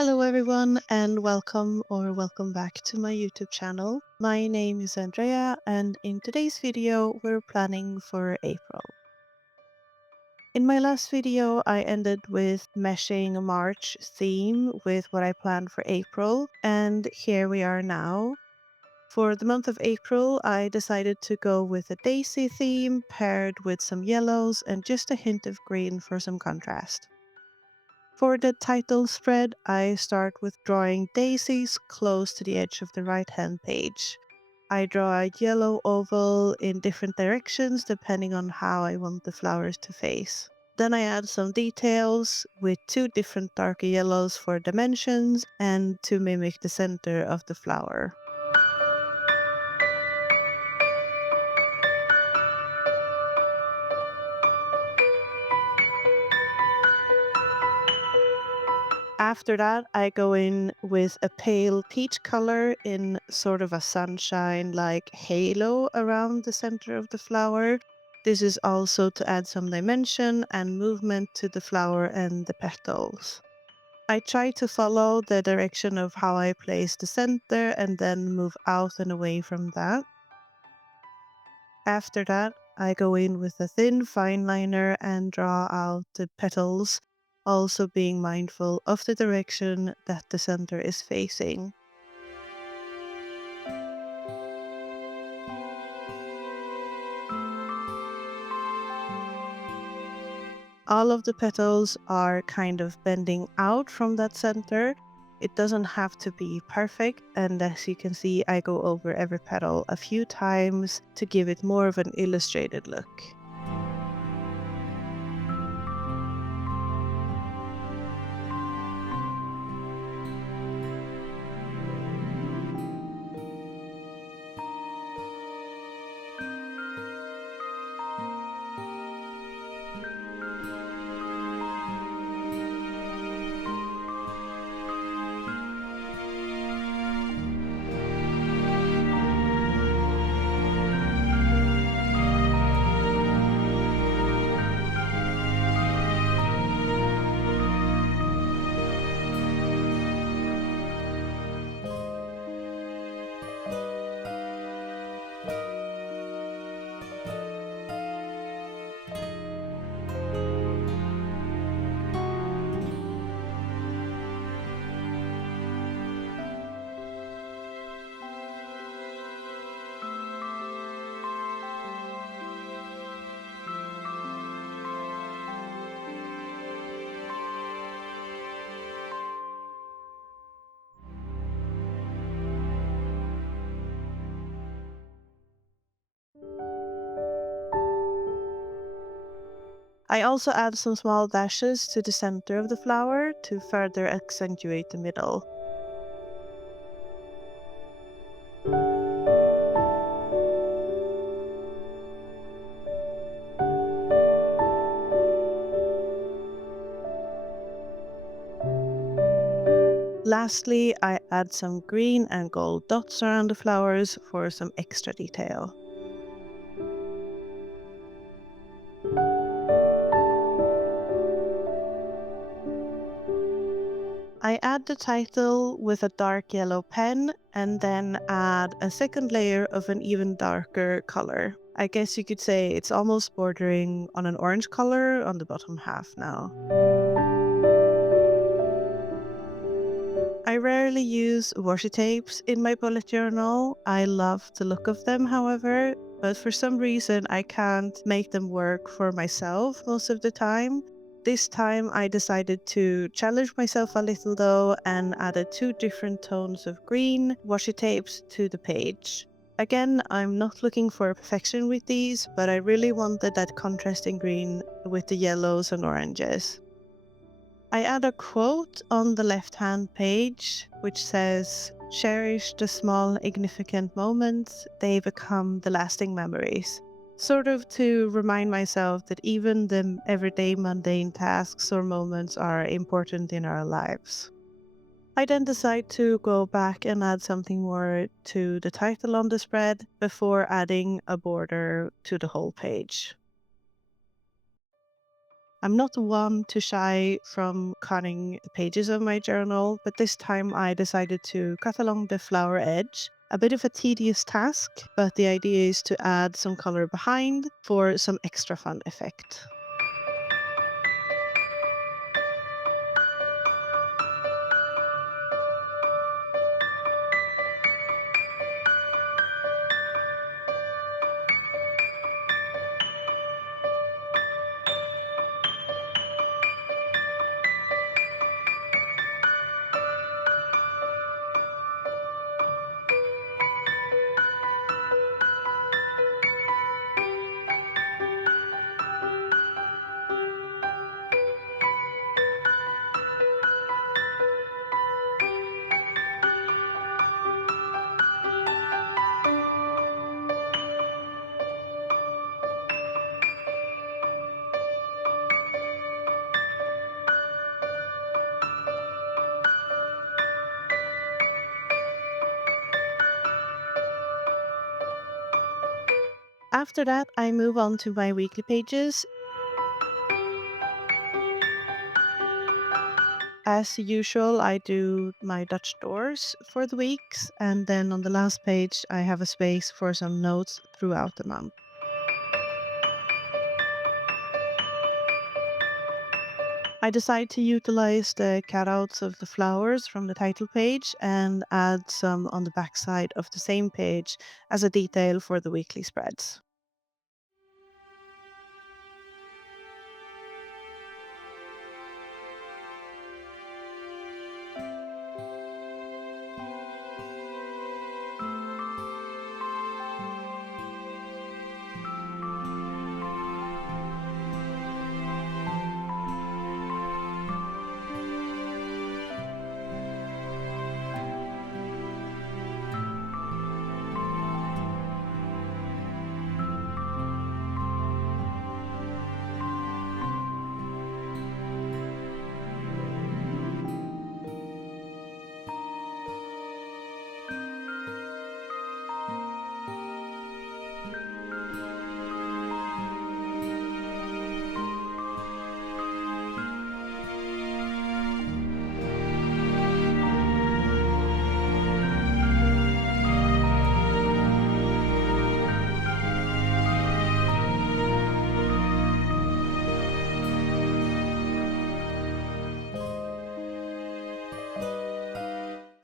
Hello everyone and welcome back to my YouTube channel. My name is Andrea and in today's video we're planning for April. In my last video I ended with meshing a March theme with what I planned for April, and here we are now. For the month of April I decided to go with a daisy theme paired with some yellows and just a hint of green for some contrast. For the title spread, I start with drawing daisies close to the edge of the right-hand page. I draw a yellow oval in different directions depending on how I want the flowers to face. Then I add some details with two different darker yellows for dimensions and to mimic the center of the flower. After that, I go in with a pale peach color in sort of a sunshine-like halo around the center of the flower. This is also to add some dimension and movement to the flower and the petals. I try to follow the direction of how I place the center and then move out and away from that. After that, I go in with a thin fine liner and draw out the petals, also being mindful of the direction that the center is facing. All of the petals are kind of bending out from that center. It doesn't have to be perfect, and as you can see, I go over every petal a few times to give it more of an illustrated look. I also add some small dashes to the center of the flower to further accentuate the middle. Lastly, I add some green and gold dots around the flowers for some extra detail. I add the title with a dark yellow pen and then add a second layer of an even darker color. I guess you could say it's almost bordering on an orange color on the bottom half now. I rarely use washi tapes in my bullet journal. I love the look of them, however, but for some reason I can't make them work for myself most of the time. This time I decided to challenge myself a little though and added two different tones of green washi tapes to the page. Again, I'm not looking for perfection with these, but I really wanted that contrasting green with the yellows and oranges. I add a quote on the left-hand page which says, "Cherish the small significant moments, they become the lasting memories." Sort of to remind myself that even the everyday mundane tasks or moments are important in our lives. I then decide to go back and add something more to the title on the spread before adding a border to the whole page. I'm not one to shy from cutting the pages of my journal, but this time I decided to cut along the flower edge. A bit of a tedious task, but the idea is to add some color behind for some extra fun effect. After that, I move on to my weekly pages. As usual, I do my Dutch doors for the weeks, and then on the last page, I have a space for some notes throughout the month. I decide to utilize the cutouts of the flowers from the title page and add some on the back side of the same page as a detail for the weekly spreads.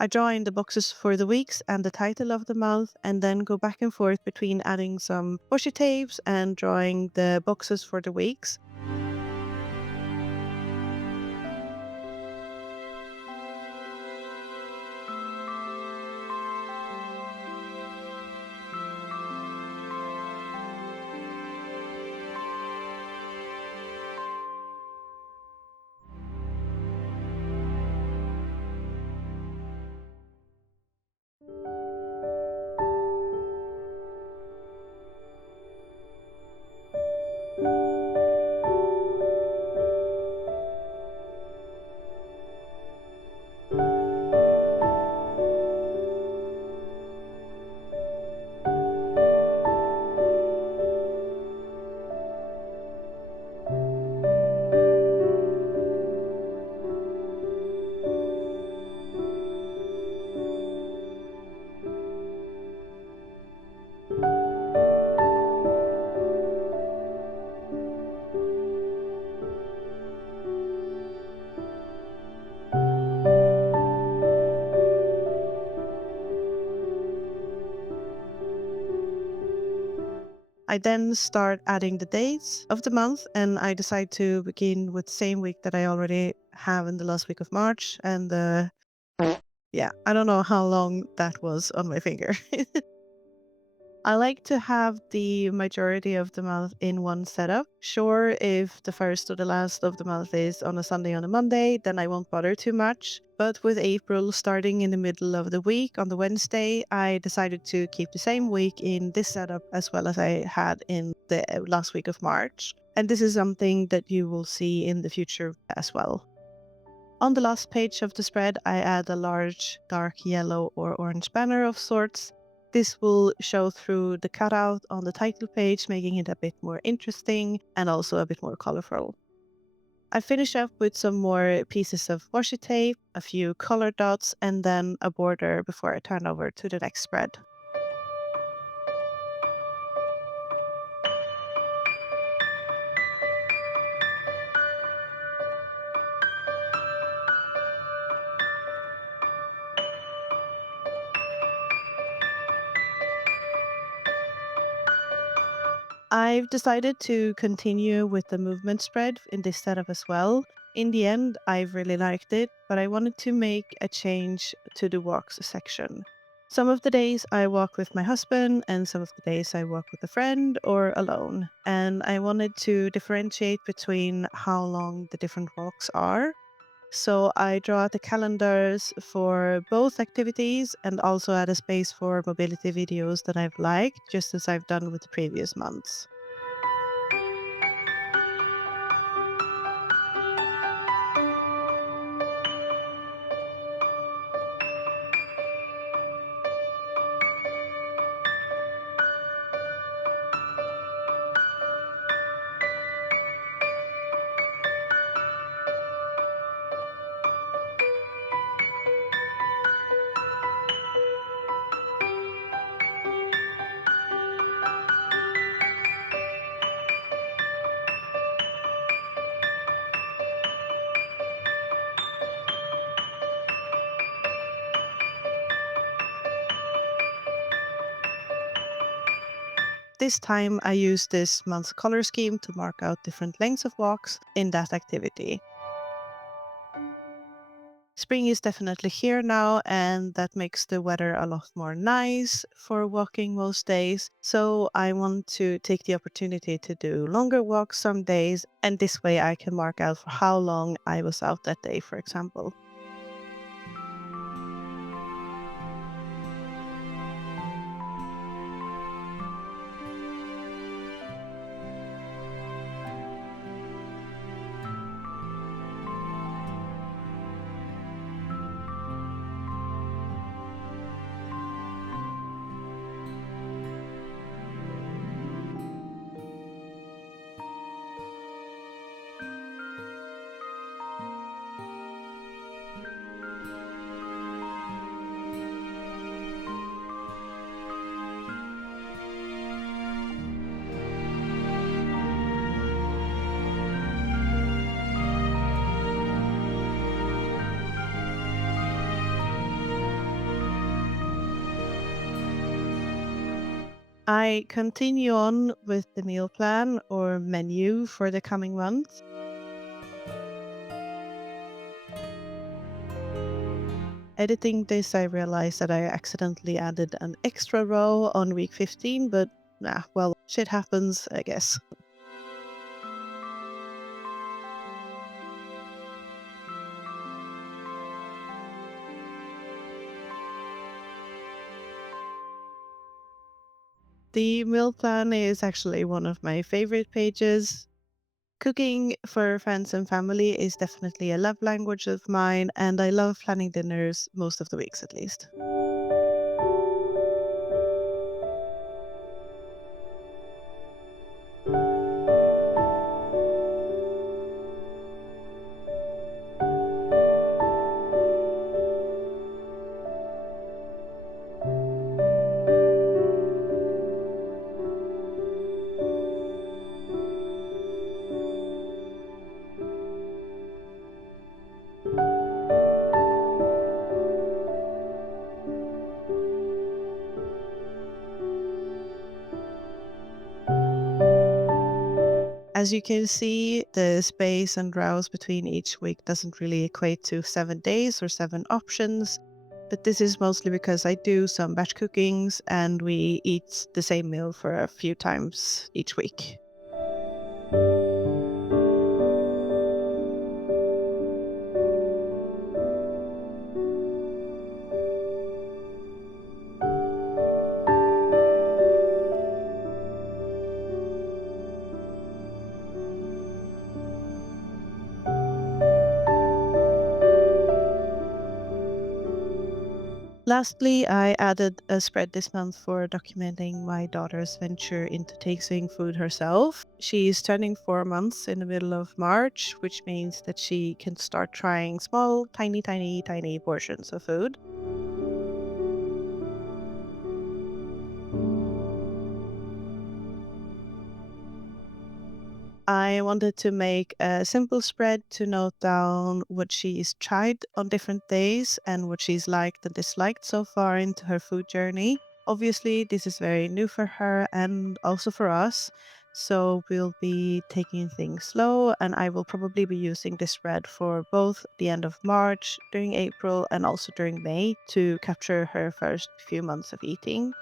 I draw in the boxes for the weeks and the title of the month, and then go back and forth between adding some washi tapes and drawing the boxes for the weeks. I then start adding the dates of the month, and I decide to begin with the same week that I already have in the last week of March. And yeah, I don't know how long that was on my finger. I like to have the majority of the month in one setup. Sure, if the first or the last of the month is on a Sunday on a Monday, then I won't bother too much. But with April starting in the middle of the week on the Wednesday, I decided to keep the same week in this setup as well as I had in the last week of March. And this is something that you will see in the future as well. On the last page of the spread, I add a large dark yellow or orange banner of sorts. This will show through the cutout on the title page, making it a bit more interesting and also a bit more colorful. I finish up with some more pieces of washi tape, a few color dots, and then a border before I turn over to the next spread. I've decided to continue with the movement spread in this setup as well. In the end, I've really liked it, but I wanted to make a change to the walks section. Some of the days I walk with my husband, and some of the days I walk with a friend or alone. And I wanted to differentiate between how long the different walks are. So I draw out the calendars for both activities and also add a space for mobility videos that I've liked, just as I've done with the previous months. This time I used this month's color scheme to mark out different lengths of walks in that activity. Spring is definitely here now, and that makes the weather a lot more nice for walking most days. So I want to take the opportunity to do longer walks some days, and this way I can mark out for how long I was out that day, for example. I continue on with the meal plan or menu for the coming month. Editing this, I realized that I accidentally added an extra row on week 15, but well, shit happens, I guess. The meal plan is actually one of my favorite pages. Cooking for friends and family is definitely a love language of mine, and I love planning dinners most of the weeks at least. As you can see, the space and rows between each week doesn't really equate to 7 days or 7 options, but this is mostly because I do some batch cookings and we eat the same meal for a few times each week. Lastly, I added a spread this month for documenting my daughter's venture into tasting food herself. She's turning 4 months in the middle of March, which means that she can start trying small, tiny portions of food. I wanted to make a simple spread to note down what she's tried on different days and what she's liked and disliked so far into her food journey. Obviously, this is very new for her and also for us. So we'll be taking things slow, and I will probably be using this spread for both the end of March, during April, and also during May to capture her first few months of eating.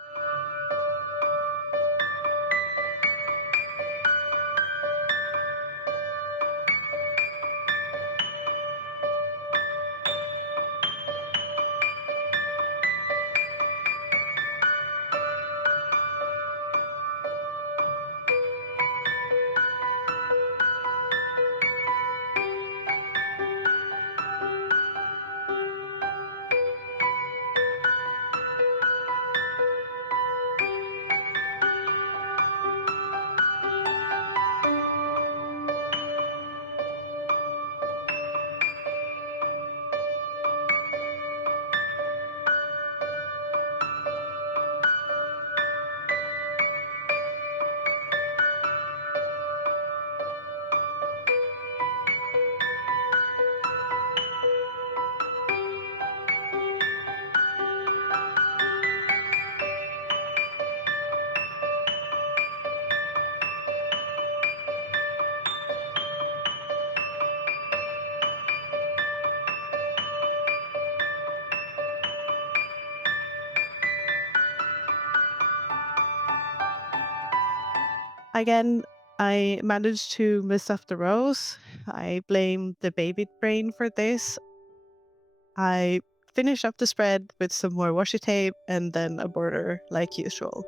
Again, I managed to mess up the rows. I blame the baby brain for this. I finished up the spread with some more washi tape and then a border like usual.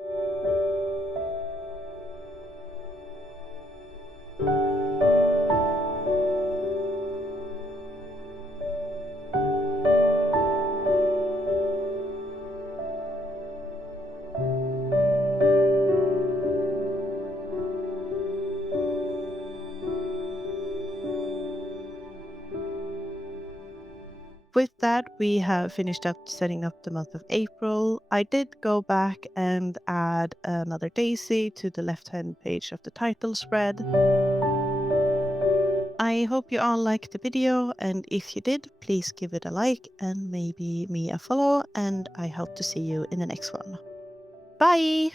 With that, we have finished up setting up the month of April. I did go back and add another daisy to the left-hand page of the title spread. I hope you all liked the video, and if you did, please give it a like and maybe me a follow, and I hope to see you in the next one. Bye!